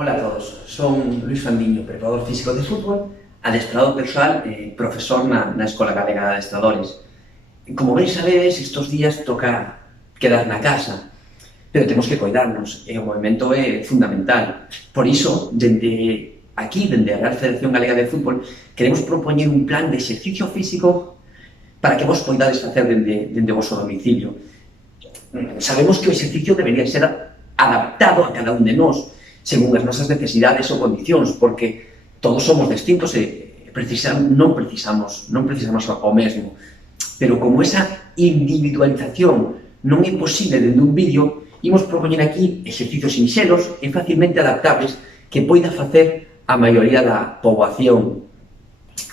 Hola a todos, son Luis Fandiño, preparador físico de fútbol, adestrador persoal e profesor na Escola Galega de Adestradores. Como veis, sabedes, estes días toca quedar na casa, pero temos que cuidarnos e o movimento é fundamental. Por iso, dende aquí, dende a Real Federación Galega de Fútbol, queremos propoñer un plan de exercicio físico para que vos poidades facer dende o vosso domicilio. Sabemos que o exercicio debería ser adaptado a cada un de nós, según as nosas necesidades ou condicións, porque todos somos distintos e non precisamos o mesmo. Pero como esa individualización non é posible dentro dun vídeo, imos propoñer aquí exercicios sinxelos e facilmente adaptables que poida facer a maioría da poboación.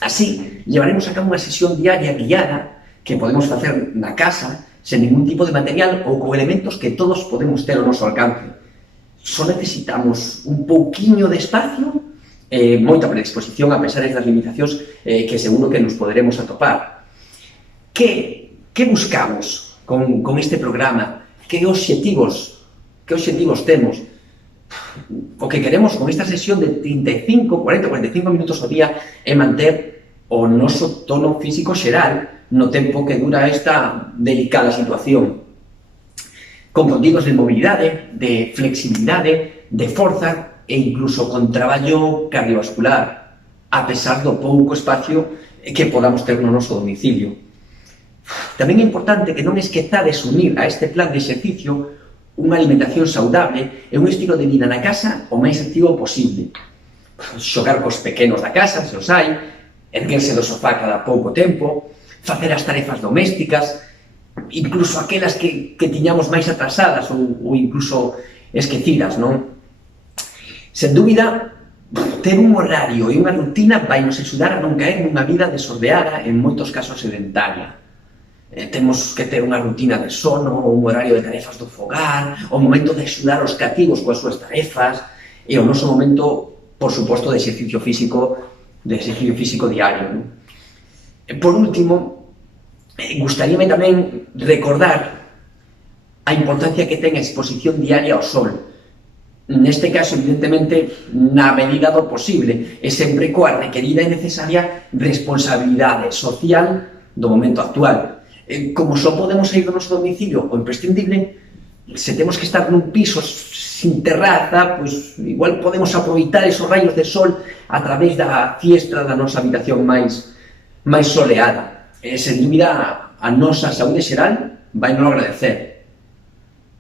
Así, llevaremos a cabo unha sesión diaria guiada que podemos facer na casa, sen ningún tipo de material ou con elementos que todos podemos ter ao noso alcance. Só necesitamos un pouquiño de espacio e moita predisposición a pesar das limitacións que seguro que nos poderemos atopar. Que buscamos con este programa? Que obxectivos temos? O que queremos con esta sesión de 45 minutos ao día é manter o noso tono físico xeral no tempo que dura esta delicada situación, con contidos de mobilidade, de flexibilidade, de forza e incluso con traballo cardiovascular, a pesar do pouco espacio que podamos ter no noso domicilio. Tamén é importante que non esquezades unir a este plan de exercicio unha alimentación saudable e un estilo de vida na casa o máis activo posible. Xogar cos pequenos da casa, se os hai, erguerse do sofá cada pouco tempo, facer as tarefas domésticas, incluso aquelas que tiñamos máis atrasadas ou incluso esquecidas, non? Sen dúbida, ter un horario e unha rutina vai nos axudar a non caer nunha vida desordeada, en moitos casos sedentaria. Temos que ter unha rutina de sono, un horario de tarefas do fogar, o momento de axudar os cativos coas súas tarefas e o noso momento, por suposto, de exercicio físico diario. Por último, gustaríame tamén recordar a importancia que ten a exposición diaria ao sol. Neste caso, evidentemente, na medida do posible, e sempre coa requerida e necesaria responsabilidade social do momento actual. Como só podemos sair do noso domicilio o imprescindible, se temos que estar nun piso sin terraza, pois igual podemos aproveitar esos rayos de sol a través da fiestra da nosa habitación máis soleada. Sen dúbida, a nosa saúde xeral vai non agradecer.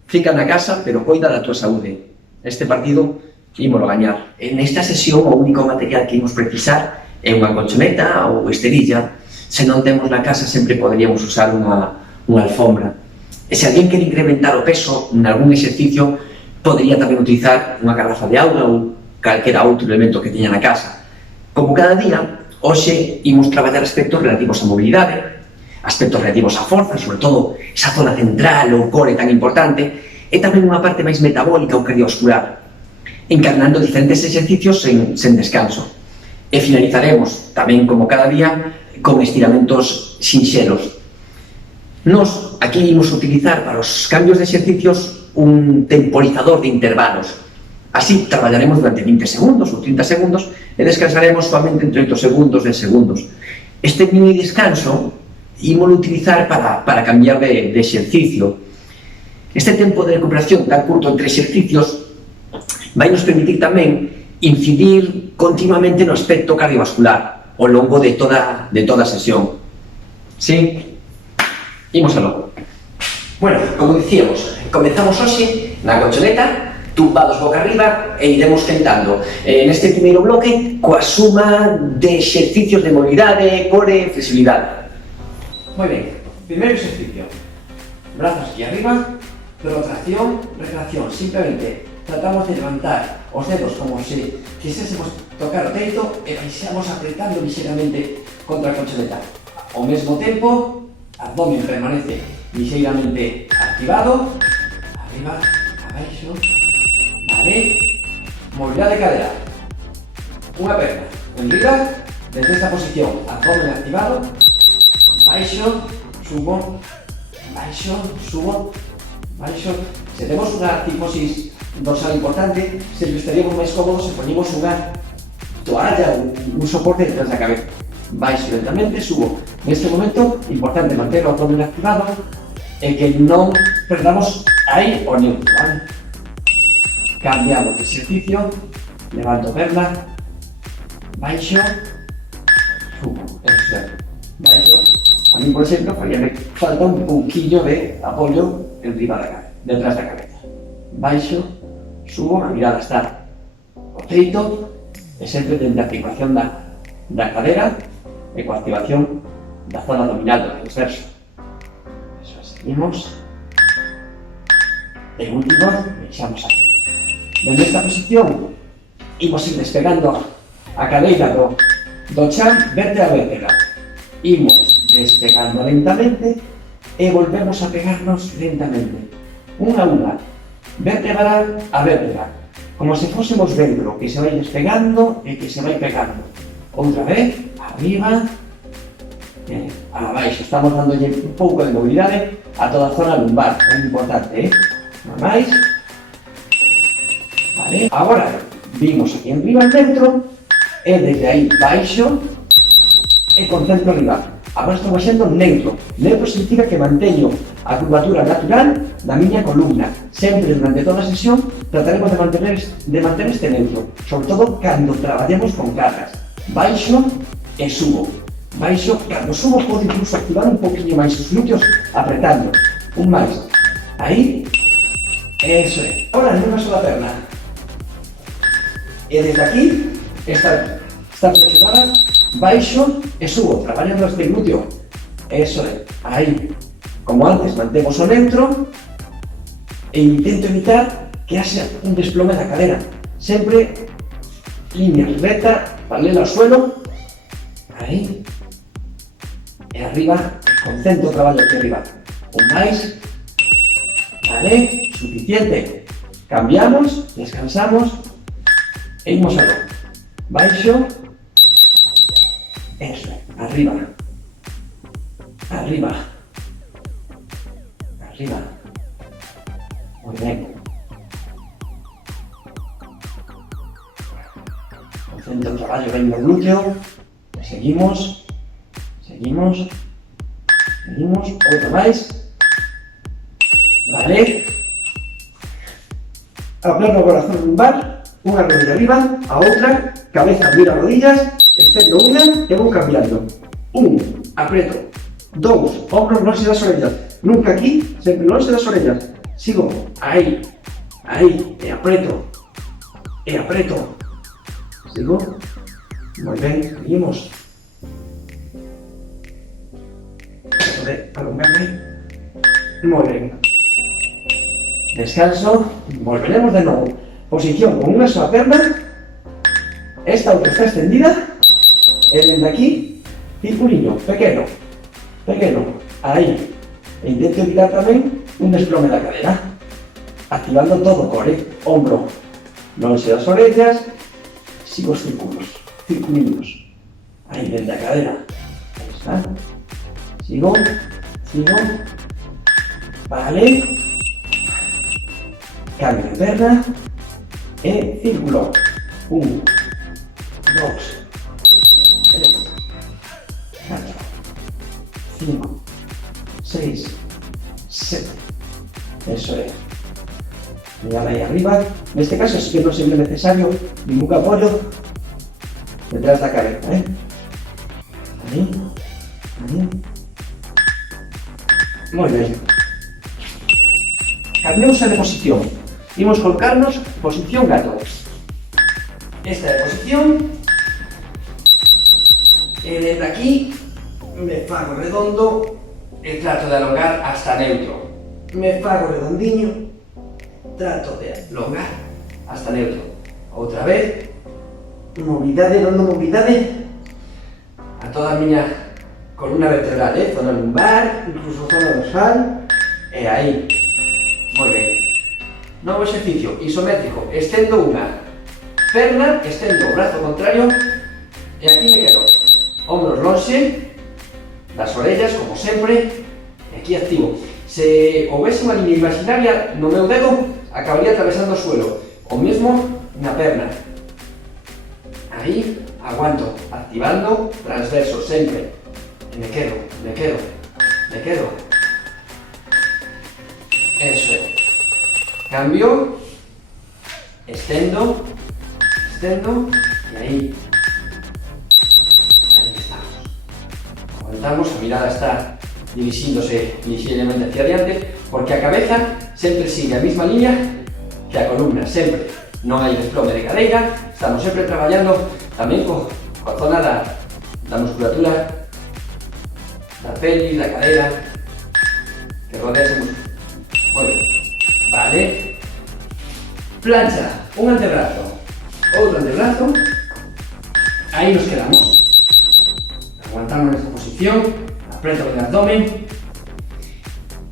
Fica na casa, pero coida da tua saúde. Este partido ímolo gañar. Nesta sesión, o único material que imos precisar é unha colchoneta ou esterilla. Se non temos na casa, sempre poderíamos usar unha alfombra. E se alguén quere incrementar o peso en algún exercicio, podería tamén utilizar unha garrafa de auga ou calquera outro elemento que teña na casa. Como cada día, hoxe imos traballar aspectos relativos á mobilidade, aspectos relativos á forza, sobre todo esa zona central ou core tan importante, e tamén unha parte máis metabólica ou cardiovascular, encarnando diferentes exercicios sen descanso. E finalizaremos, tamén como cada día, con estiramentos sinxelos. Nos, aquí imos utilizar para os cambios de exercicios un temporizador de intervalos. Así traballaremos durante 20 segundos ou 30 segundos e descansaremos solamente entre 8 segundos, 10 segundos. Este mini descanso ímolo utilizar para cambiar de exercicio. Este tempo de recuperación tan curto entre exercicios vai nos permitir tamén incidir continuamente no aspecto cardiovascular ao longo de toda a sesión. Sí? Imos aló. Bueno, como dicíamos, comezamos hoxe na colchoneta, tumbados boca arriba e iremos tentando neste primeiro bloque coa suma de exercicios de mobilidade, core e flexibilidade. Moi ben, primeiro exercicio, brazos aquí arriba, protracción, retracción, simplemente tratamos de levantar os dedos como se quisésemos tocar o teito e baixamos apretando lixeiramente contra a colchoneta. Ao mesmo tempo, abdomen permanece lixeiramente activado, arriba, abaixo, vale, movilidade de cadera, unha perna, enriba, desde esta posición, abdomen activado, baixo, subo, baixo, subo, baixo. Se temos unha cifosis dorsal importante, sempre estaríamos máis cómodos se poñemos unha toalla ou un soporte detrás da cabeza. Baixo lentamente, subo. Neste momento, importante manter o abdomen activado e que non perdamos aí o neutro, vale? Cambiamos de exercicio, levanto perna, baixo, subo, baixo. A mí, por exemplo, me falta un pouquillo de apoyo enriba da cabeza, detrás da cabeza. Baixo, subo, a mirada está o teito, e sempre dende a activación da cadera e coa activación da zona abdominal do transverso. Eso, seguimos. E último, deixamos aí. Dende esta posición, imos ir despegando a cadeira do chan, vértebra a vértebra. Imos despegando lentamente e volvemos a pegarnos lentamente. Unha a unha, vértebra a vértebra. Como se fósemos velcro, que se vai despegando e que se vai pegando. Outra vez, arriba, abaixo. Estamos dándolle un pouco de movilidade a toda a zona lumbar, é importante, máis. Vale, agora vimos aquí en riba el centro, e desde aí baixo, e concentro arriba. Agora estou baixando neutro. Neutro significa que manteño a curvatura natural da miña columna. Sempre durante toda a sesión trataremos de manter este neutro, sobre todo cando traballemos con cargas. Baixo e subo. Baixo, cando subo podo incluso activar un poquinho máis os glúteos apretando. Un máis. Aí. Eso é. Ahora nunha sola perna. E desde aquí está flexionada, baixo e subo, traballando este glúteo. Eso é. Aí. Como antes, mantemos o neutro e intento evitar que haxa un desplome da cadera. Sempre línea recta, paralela ao suelo. Aí. E arriba, concentro o traballo aquí arriba. Un máis. Vale, suficiente. Cambiamos, descansamos e imos aló. Baixo. Eso, arriba. Arriba. Arriba. Muy bien. Concentro el traballo ben no glúteo. Seguimos. Seguimos. Seguimos. Outra máis. Vale. Aplano o corazón lumbar. Unha rodilla arriba, a outra. Cabeza mira rodillas. Extendo unha e vou cambiando. Un, apreto. Dous, ombros lonxe das orellas. Nunca aquí, sempre lonxe das orellas. Sigo, aí, aí, e apreto. E apreto. Sigo. Moi ben, seguimos. Poder alongarme. Moi ben. Descanso. Volveremos de novo. Posición con unha sola perna. Esta outra está extendida. E dende aquí, circuliño, pequeno. Pequeno. Aí. E intento evitar tamén un desplome da cadera. Activando todo o core. Ombro lonxe das orellas. Sigo os círculos. Circuliños. Aí, dende a cadera. Aí está. Sigo. Sigo. Vale. Cambio de perna. E círculo. 1, 2, 3, 4, 5, 6, 7. Eso es. Mirad ahí arriba. En este caso sí que no sería necesario ningún apoyo detrás de la cabeza, ¿eh? Ahí. Ahí. Muy bien. Cambiamos de posición. Imos colocarnos posición gato. Esta é a posición. E desde aquí me fago redondo e trato de alongar hasta neutro. Me fago redondiño, trato de alongar hasta neutro. Outra vez, mobilidade, dando mobilidade a toda a miña columna vertebral, zona lumbar, incluso zona dorsal, e aí. Moi ben. Novo exercicio, isométrico, estendo unha perna, estendo o brazo contrario e aquí me quedo. Hombros lonxe das orellas, como sempre, e aquí activo. Se houvese unha línea imaginaria no meu dedo, acabaría atravesando o suelo. O mesmo na perna. Aí, aguanto, activando transverso sempre. E me quedo. Eso é. Cambio, extendo, e aí estamos. Aguantamos, a mirada está dirixíndose ligeiramente hacia adiante, porque a cabeza sempre sigue a mesma línea que a columna, sempre. Non hai desplome de cadeira, estamos sempre traballando tamén coa zona da musculatura da pelvis, da cadeira, que rodea ese músculo. Moi ben. Vale. Plancha, un antebrazo, outro antebrazo, aí nos quedamos. Aguantamos nesta posición, apreto el abdomen.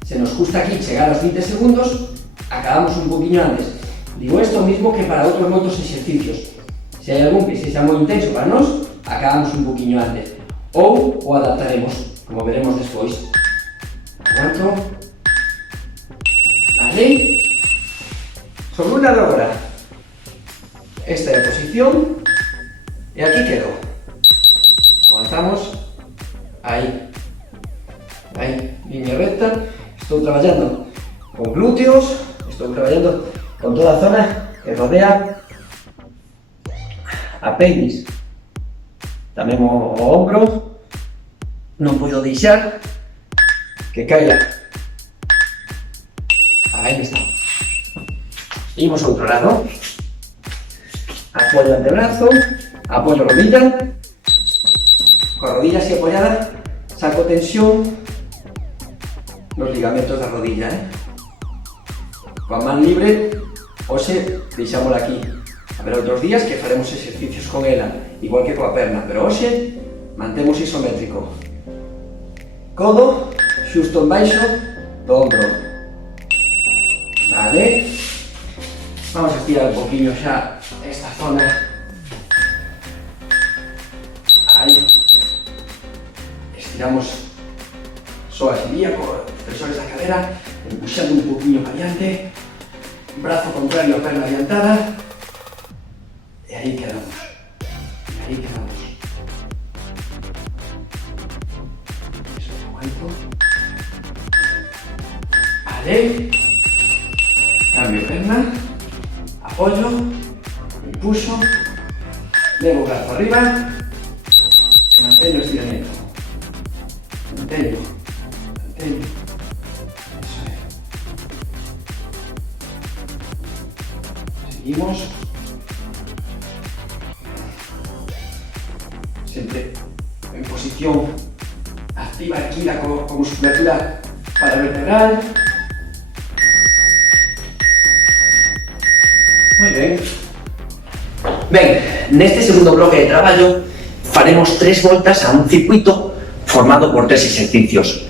Se nos gusta aquí chegar aos 20 segundos, acabamos un poquinho antes. Digo esto mismo que para outros moitos exercicios. Se hai algún que sexa moi intenso para nós, acabamos un poquinho antes. Ou o adaptaremos, como veremos despois. Aguanto. Vale. Sobre unha dobra. Esta é a posición. E aquí quedo. Avanzamos. Aí. Línea recta. Estou traballando con glúteos. Estou traballando con toda a zona que rodea a pelvis. Tamén o ombro. Non podo deixar que caiga. Aí estamos. Imos ao outro lado. Apoio antebrazo, apoio rodilla. Coa rodilla así apoiada, saco tensión nos ligamentos da rodilla. Coa man libre, hoxe deixámola aquí. Haberá outros días que faremos exercicios con ela, igual que coa perna, pero hoxe mantemos isométrico. Codo xusto en baixo do ombro. Vale. Vamos a estirar un poquinho xa esta zona. Aí. Estiramos só a ilíaco, expresores da cadera, empuxando un poquinho para adiante. Brazo contrario a perna adiantada. E aí quedamos. Eso, aguanto. Vale. Cambio perna. Apoyo, impulso, levo o brazo arriba e manteño o estiramiento. Manteño. Eso é. Seguimos. Sempre en posición activa aquí con musculatura paravertebral. Moi ben. Ben, neste segundo bloque de traballo faremos 3 voltas a un circuito formado por 3 exercicios.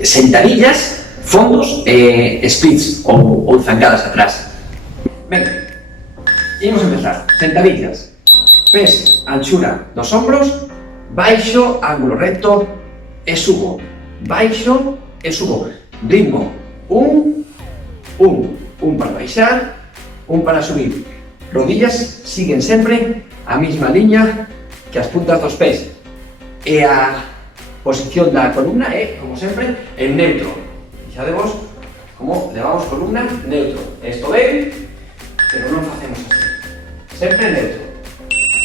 Sentadillas, fondos e splits ou zancadas atrás. Ben, imos empezar. Sentadillas. Pes, anchura dos ombros, baixo, ángulo recto e subo. Baixo e subo. Ritmo. Un para baixar, un para subir. Rodillas siguen sempre a mesma liña que as puntas dos pés. E a posición da columna é, como sempre, en neutro. Fixadevos como levamos columna neutro. Isto ben, pero non facemos así. Sempre neutro.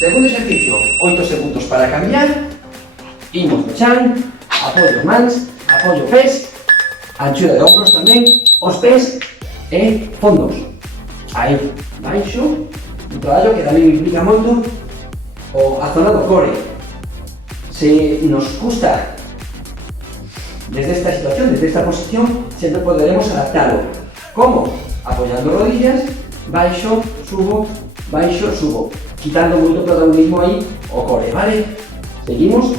Segundo exercicio, 8 segundos para cambiar. Imos no chan, apoio mans, apoio pés, anchura de ombros tamén, os pés e fondos. Aí, baixo, un traballo que tamén implica moito a zona do core. Se nos gusta desde esta situación, desde esta posición, sempre poderemos adaptarlo. Como? Apoyando rodillas, baixo, subo, quitando moito protagonismo aí o core, vale? Seguimos,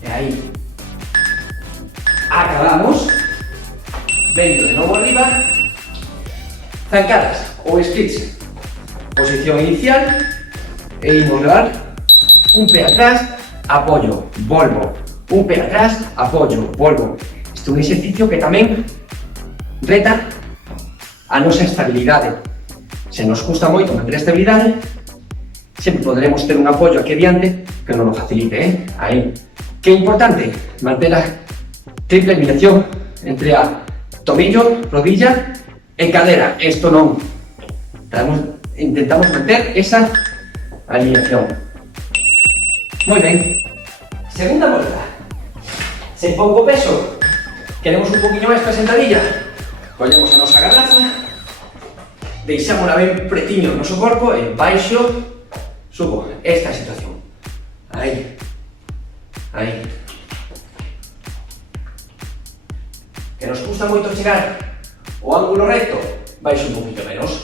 e aí. Acabamos, vento de novo arriba, zancadas ou splits. Posición inicial, e imos levar un pé atrás, apoyo, volvo, un pé atrás, apoyo, volvo. Este é un exercicio que tamén reta a nosa estabilidade. Se nos custa moito manter a estabilidade, sempre poderemos ter un apoio aquí adiante que non nos facilite, Aí. Que é importante? Manter a triple alineación entre a tobillo, rodilla e cadera. Isto non. Intentamos manter esa alineación. Moi ben. Segunda volta. Sen pouco peso, queremos un poquinho máis para a sentadilla. Collemos a nosa garrafa, deixámola ben pretiño no noso corpo e baixo, subo. Esta situación. Aí. Aí. Que nos custa moito chegar o ángulo recto, baixo un poquinho menos.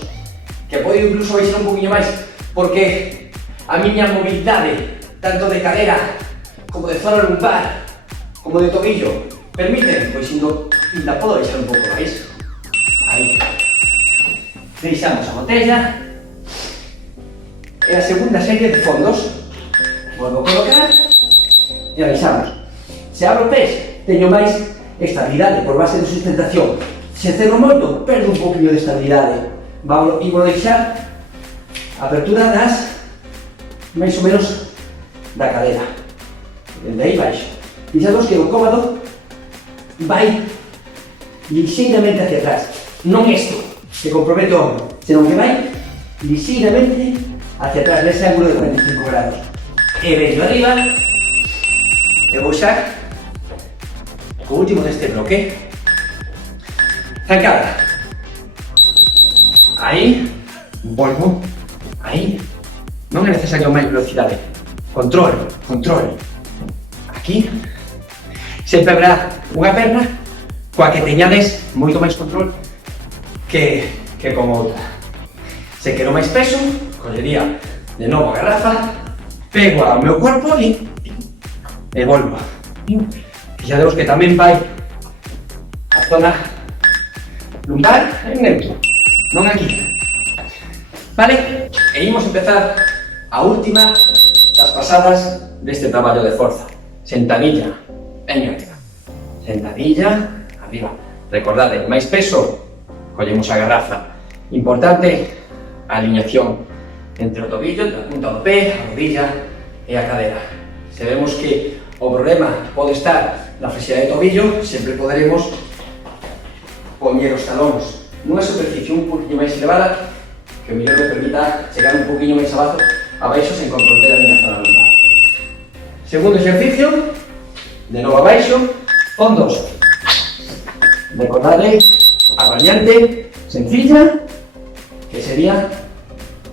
Que pode incluso baixar un poquinho máis, porque a miña mobilidade, tanto de cadera, como de zona lumbar, como de tobillo, permiten, pois ainda podo baixar un pouco máis. Aí. Deixamos a botella. E a segunda serie de fondos. Volvo a colocar. E avisamos. Se abro o pés, teño máis estabilidade por base de sustentación. Se cerro moito, perdo un poquinho de estabilidade. E vou deixar a apertura das máis ou menos da cadera. Dende aí baixo. Fixados que o cómodo vai lixeiramente hacia atrás. Non isto, que compromete o ombro, senón que vai lixeiramente hacia atrás, nese ángulo de 45 grados. E veño arriba. E vou xa co último deste bloque. Zancada. Aí. Volvo. Aí. Non é necesario máis velocidade. Control. Control. Aquí. Sempre habrá unha perna coa que teñades moito máis control que con outra. Se quero máis peso, collería de novo a garrafa, pego ao meu corpo e volvo. Fixadeos que tamén vai a zona lumbar en neutro, non aquí. Vale? E imos empezar a última das pasadas deste traballo de forza. Sentadilla, veño arriba. Sentadilla, arriba. Recordade, máis peso, collemos a garrafa. Importante, a alineación entre o tobillo, entre a punta do pé, a rodilla e a cadera. Se vemos que o problema pode estar na flexibilidade do tobillo, sempre poderemos poñer os talóns nunha superficie un poquinho máis elevada que o mellor me permita chegar un poquinho máis abaixo sen comprometer a miña zona lumbar. Segundo exercicio, de novo abaixo, fondos. Recordade a variante sencilla, que sería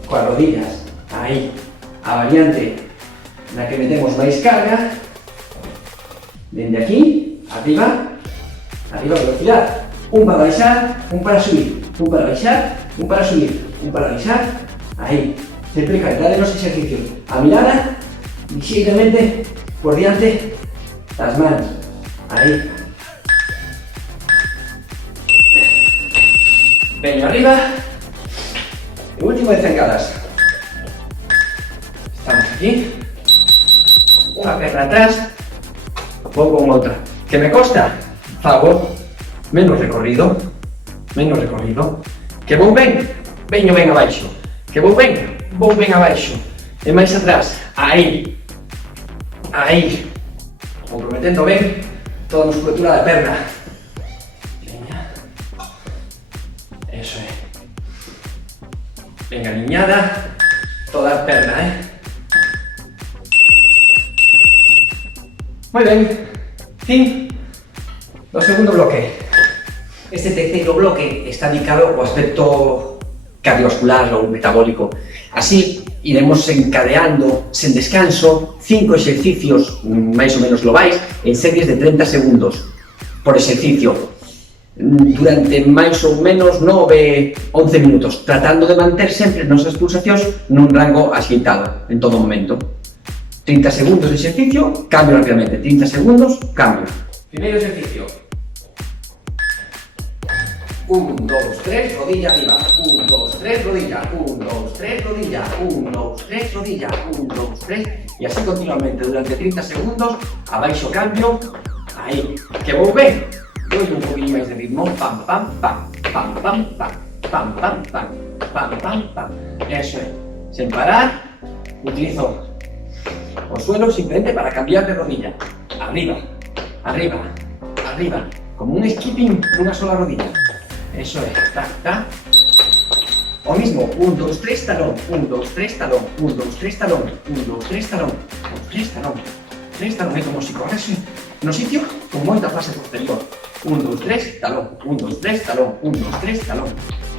coas rodillas. Aí, a variante na que metemos máis carga, dende aquí, arriba, velocidade. Un para baixar, un para subir, un para baixar, un para subir, un para baixar. Aí, sempre calidade nos exercicios. A mirada, lixeiramente por diante das manos. Aí. Veño arriba. E último de zancadas. Estamos aquí. Unha perna atrás. Vou con outra. Que me costa? Fago menos recorrido. Que vou ben? Veño ben abaixo. Que vou ben? Vou ben abaixo. E máis atrás. Aí. Aí. Comprometendo ben toda a musculatura da perna. Veña. Eso é. Venga, aliñada. Toda a perna, Moi ben. Fin do segundo bloque. Este terceiro bloque está dedicado ao aspecto cardiovascular ou metabólico. Así, iremos encadeando, sen descanso, 5 exercicios máis ou menos globais en series de 30 segundos por exercicio durante máis ou menos 9-11 minutos, tratando de manter sempre as nosas pulsacións nun rango axeitado en todo momento. 30 segundos de exercicio, cambio rápidamente. 30 segundos, cambio. Primeiro exercicio. 1, 2, 3, rodilla arriba. 1, 2, 3, rodilla. 1, 2, 3, rodilla. 1, 2, 3, rodilla. 1, 2, 3. Y así continuamente durante 30 segundos. Abaixo cambio. Aí. Que vou ben. Doy un poquinho máis de ritmo. Pam, pam, pam. Pam, pam, pam. pam, pam, pam, pam, pam, pam. Eso es. Sin parar, utilizo los suelos simplemente para cambiar de rodilla. Arriba, arriba, arriba. Como un skipping en una sola rodilla. Eso es. Ta, ta. O mismo, 1, 2, 3, talón, 1, 2, 3, talón, 1, 2, 3, talón, 1, 2, 3, talón, 1, 2, 3, talón, 3 talón, como si correse en un sitio con moita fase posterior. 1, 2, 3, talón, 1, 2, 3, talón, 1, 2, 3, talón.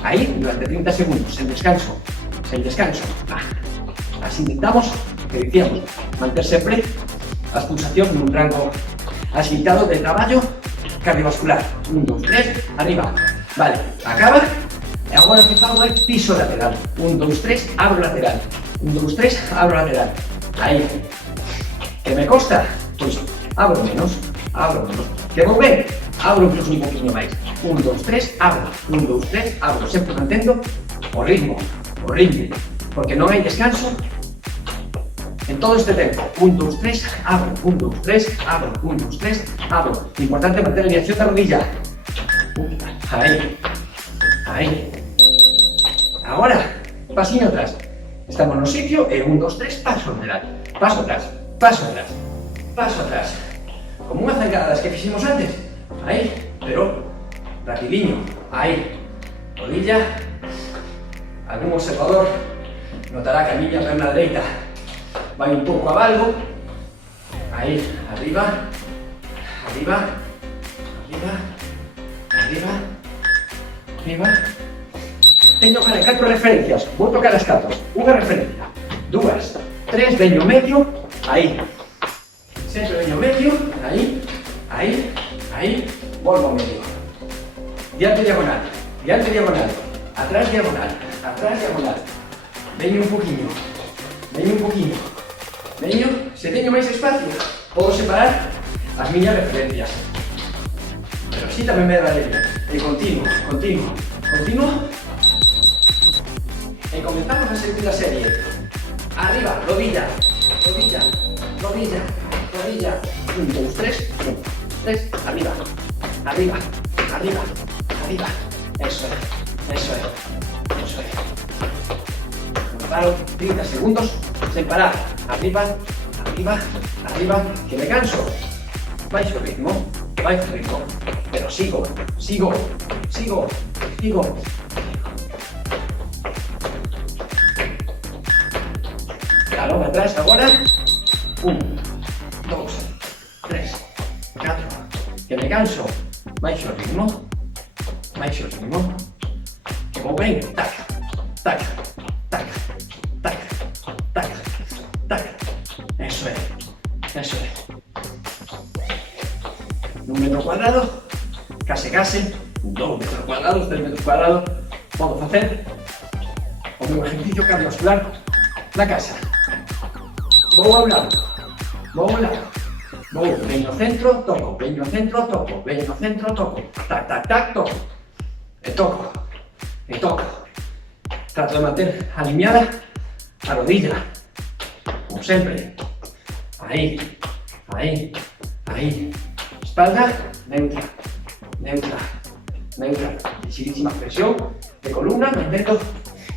Ahí durante 30 segundos, sin descanso, sin descanso. Así intentamos, que decíamos, manter sempre as pulsacións nun rango axeitado de traballo cardiovascular. 1, 2, 3, arriba. Vale, acaba. E agora o que fago é piso lateral. 1, 2, 3, abro lateral. 1, 2, 3, abro lateral. Aí. Que me costa? Pois abro menos, abro menos. Que vou ben? Abro incluso un poquinho máis. 1, 2, 3, abro. 1, 2, 3, abro. Sempre mantendo o ritmo, o ritmo. Porque non hai descanso en todo este tempo. 1, 2, 3, abro. 1, 2, 3, abro. 1, 2, 3, abro. Importante manter a alineación da rodilla. Aí. Aí. Agora, pasiño atrás. Estamos no sitio e 1, 2, 3, paso lateral. Paso atrás, paso atrás, paso atrás. Como unha zancada das que fiximos antes. Aí, pero rapidiño. Aí. Rodilla. Algún observador notará que a miña perna dereita vai un pouco a valgo. Aí, arriba, arriba, arriba, arriba, arriba. Teño 4 referencias, vou tocar as 4. Unha referencia, 2, 3, veño medio, aí. Sempre veño medio, aí, aí, aí, volvo medio. Diante diagonal, atrás diagonal, atrás diagonal. Veño un poquinho, veño, se teño máis espacio, podo separar as miñas referencias. Pero así tamén me valería. E continuo, continuo, continuo. E comenzamos a segunda serie. Arriba, rodilla, rodilla, rodilla, rodilla. 1, 2, 3, 1, 3, arriba, arriba, arriba, arriba. Eso es, eso es, eso es. Paro 30 segundos sin parar. Arriba, arriba, arriba. Que me canso. Baixo ritmo, baixo ritmo. Pero sigo, sigo, sigo, sigo. Talón atrás agora. 1, 2, 3, 4. Que me canso. Baixo ritmo. Baixo ritmo. Que vou ben. Tac, tac, tac, tac, tac, tac. Eso é. Eso é. 1 metro cuadrado. Case, case. 2 metros cuadrados, 3 metros cuadrados. Podo facer o meu ejercicio cardiovascular na casa. Vou a un lado, vou veño ao centro, toco, veño ao centro, toco, veño ao centro, toco, tac, tac, tac, toco, e toco, e toco. Trato de manter alineada a rodilla, como sempre, aí, aí, aí, espalda, neutra, neutra, neutra, ligerísima flexión de columna, mantendo,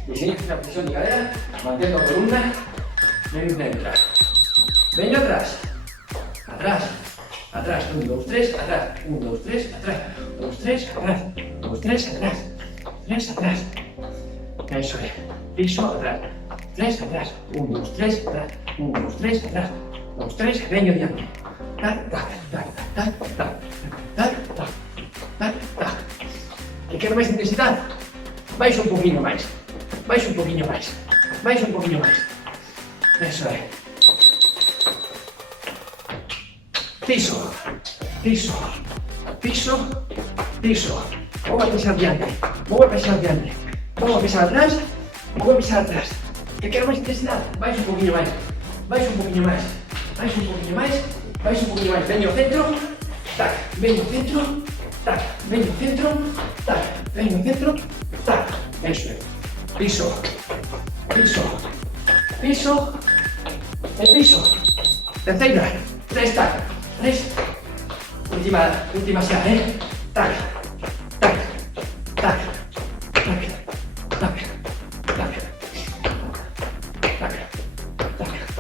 ligerísima flexión de cadera, mantendo a columna, neutra. Veño atrás, atrás, atrás, 1, 2, 3, atrás, 1, 2, 3, atrás, 2, 3, atrás, 2, 3, atrás, 3, atrás. Eso es, piso atrás, 3 atrás, 1, 2, 3, atrás, 1, 2, 3, atrás, 2, 3, veño diante. Tac, tac, tac, tac, tac, tac, tac, tac, tac. E quero máis intensidade? Baixo un poquinho máis, baixo un poquinho máis, baixo un poquinho máis. Eso é. Piso, piso, piso, piso. Vou a pisar diante, vou a pisar diante, vou a pisar atrás, vou a pisar atrás. Que quero máis intensidade? Baixo un poquinho máis, baixo un poquinho máis, baixo un poquinho máis, baixo un poquinho máis. Veño ao centro, tac, veño ao centro, tac, veño ao centro, tac, veño ao centro, tac. Eso é. Piso, piso, piso, e piso. Terceira, 3 tac, 3. Última xa, tac, tac, tac, tac,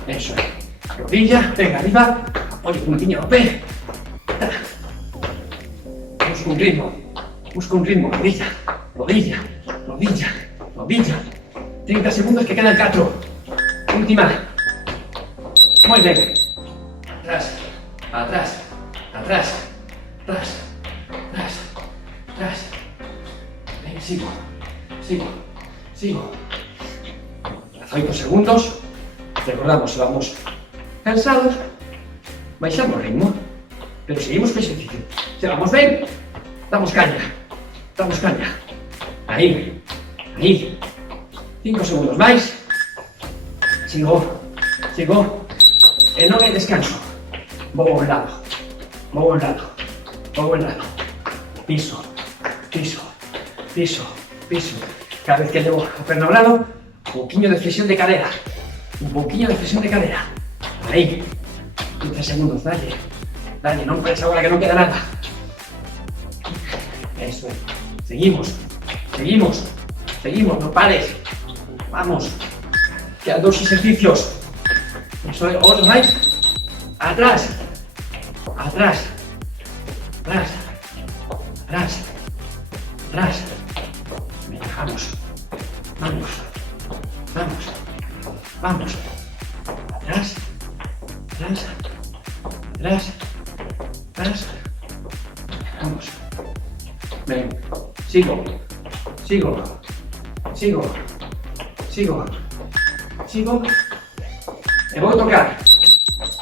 Eso es. Rodilla, venga, arriba. Apoyo un poquillo el pie. Busca un ritmo. Rodilla, rodilla, rodilla, rodilla. 30 segundos que queda el 4. Última. Muy bien. Atrás, atrás, atrás, atrás, atrás, atrás. Venga, sigo. 5 segundos. Recordamos, si vamos cansados, baixamos ritmo, pero seguimos con ejercicio. Si vamos bien, damos caña. Ahí. 5 segundos máis. Sigo. E non hai descanso. Vou ao lado. Piso. Cada vez que llevo a perna ao lado, un poquinho de flexión de cadera. Ahí. 15 segundos, dale, non pares agora que non queda nada. Eso es. Seguimos, no pares. Vamos. Quedan 2 ejercicios. Eso es, otro más. Atrás. Venga, vamos. Atrás. Vamos. Ven. Sigo. E voy a tocar.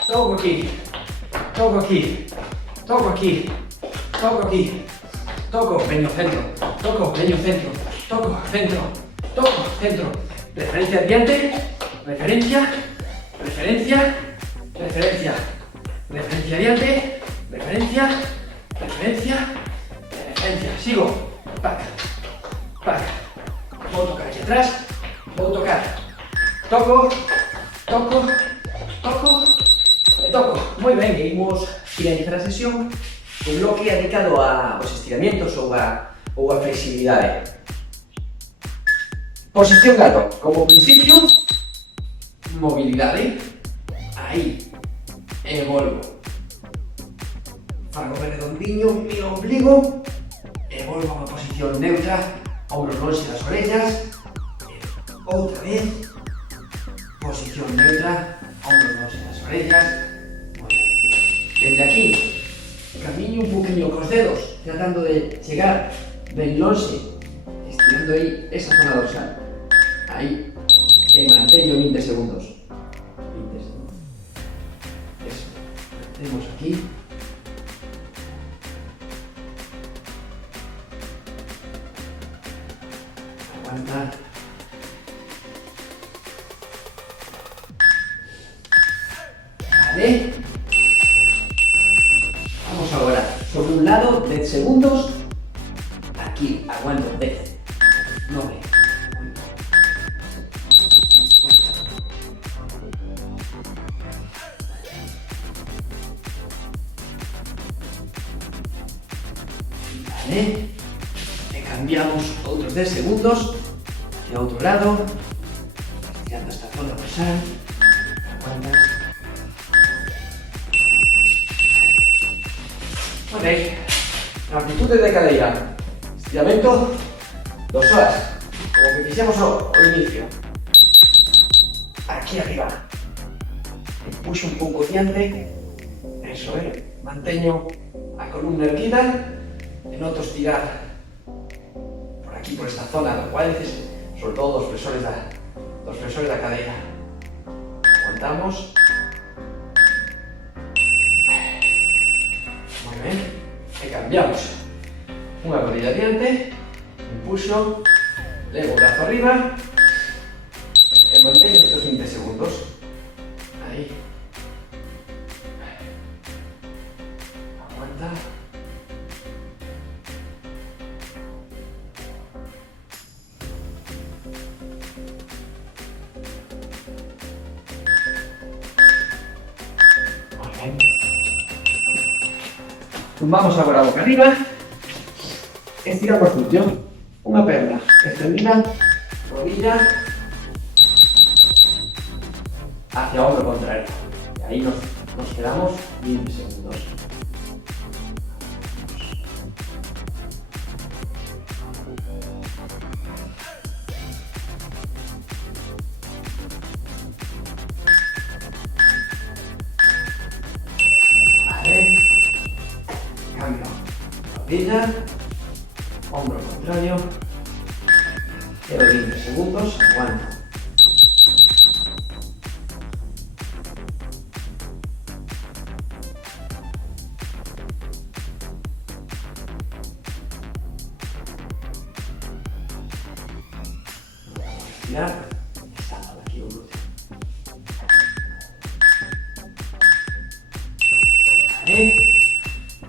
Toco aquí. Toco, peño centro. Toco, centro. Referencia al diente. Referencia. Diente. Referencia. Sigo. Pac. Voy a tocar aquí atrás. Toco. Muy bien, imos finalizar a sesión con bloque dedicado aos estiramientos ou a flexibilidade. Posición gato. Como principio, movilidade. Aí. E volvo. Fago redondiño, mi ombligo. E volvo a unha posición neutra. Ombros lonxe das orellas. Outra vez. Posición neutra. Ombros lonxe das orellas. Desde aquí, camiño un poquinho cos dedos, tratando de chegar ben lonxe, estirando aí esa zona dorsal. Aí, e manteño 20 segundos. Eso. Mantemos aquí. Aguanta. Vale. Vamos ahora sobre un lado, 10 segundos. Aquí aguanto 10, 9. Vale. Le cambiamos otros 10 segundos hacia otro lado. Estirando esta zona dorsal. Aguantas. Vale, amplitude de cadeira, estiramiento 2 horas, como que fixemos ao inicio. Aquí arriba, empuxo un pouco diante, eso manteño a columna erguida e noto estirar por aquí, por esta zona dos cuádriceps, sobre todo dos flexores da cadeira. Aguantamos. E cambiamos unha rodilla adiante, empuxo, levo o brazo arriba e manteño estes 20 segundos. Aí. Aguanta. Muy bien. Tumbamos agora a boca arriba, estiramos glúteo, unha perna extendida, rodilla, hacia hombro contrario. Y ahí nos quedamos 20 segundos. Vale. Cambio. Rodilla. Hombro contrario. Quedo 20 segundos. Aguanto. Estirar. Estando aquí un glúteo. Vale.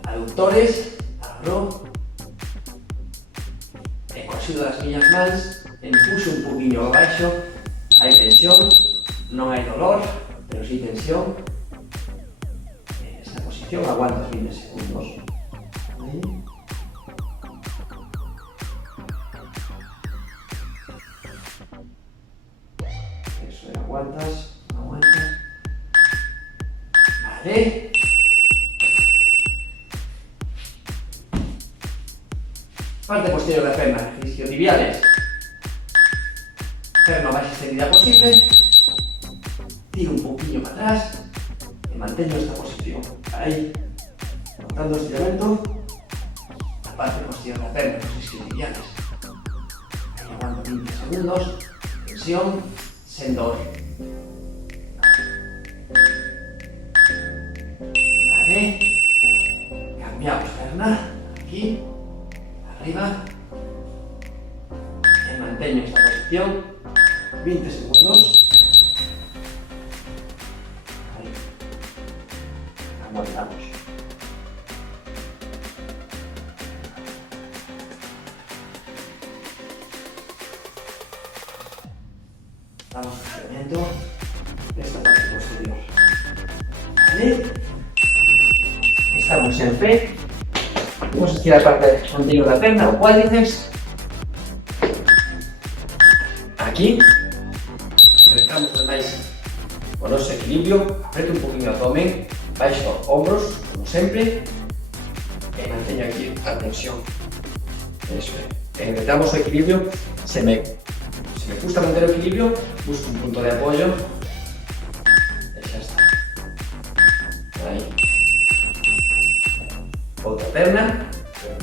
Aductores. Agarro. He cosido las miñas mans. Empuxo un poquinho abaixo. Hai tensión. Non hai dolor, pero sí tensión. En esta posición aguanto 20 segundos. ¿Vale? Eso, aguantas, aguantas. Vale. Parte posterior de la pierna, isquiotibiales. Perna más extendida posible. Tiro un poquillo para atrás y mantengo esta posición. Ahí, notando estiramiento. La parte posterior de la pierna, los isquiotibiales. Ahí aguanto 20 segundos. Tensión, sendor. Vale. Cambiamos pierna. Aquí. Arriba. Y mantengo esta posición. 20 segundos. Ahí. Aguantamos. Damos estiramiento de esta parte posterior. Vale. Estamos en P. Vamos a estirar la parte anterior de la pierna o cuádriceps. Aquí. Retamos ademais o noso equilibrio. Apreto un poquinho o abdomen. Baixo hombros, como sempre. E manteño aquí a tensión. Eso é. Retamos o equilibrio. Se me gusta manter o equilibrio, busco un punto de apoyo. E xa está. Aí. Outra perna.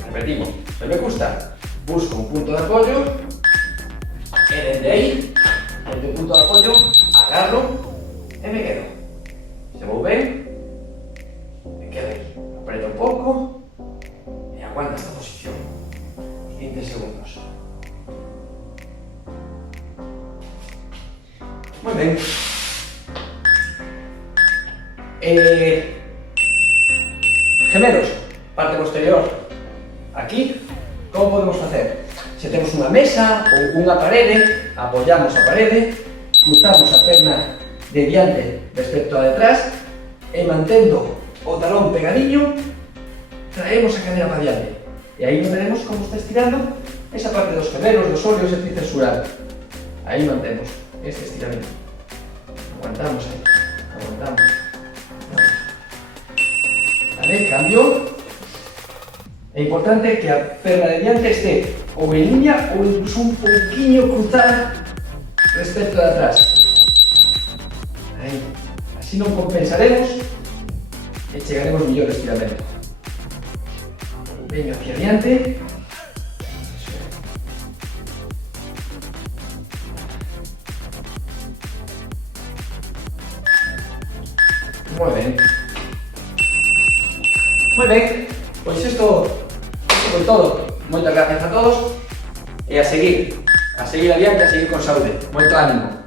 Repetimos. Se me gusta, busco un punto de apoyo. E desde aí, desde o punto de apoyo, agarro e me quedo. Se vou ben, me quedo aquí. Apreto un pouco e aguanto esta posición. 20 segundos. Moi ben. Gemelos, parte posterior. Aquí, como podemos facer? Se temos unha mesa ou unha parede, apoyamos a parede, cruzamos a perna de diante respecto a detrás e mantendo o talón pegadiño, traemos a cadera para diante. E aí non veremos como está estirando esa parte dos gemelos, dos óleos e tricesural. Aí mantemos este estiramiento. Aguantamos aí, aguantamos. Vale, cambio. É importante que a perna de diante esté ou en línea ou incluso un pouquinho cruzada respecto de atrás. Aí. Así non compensaremos e chegaremos mellor ao estiramento. Veño hacia diante. Eso é. Moi ben. Moi ben. Pois isto foi todo. Moitas gracias a todos e a seguir adiante, a seguir con saúde. Moito ánimo.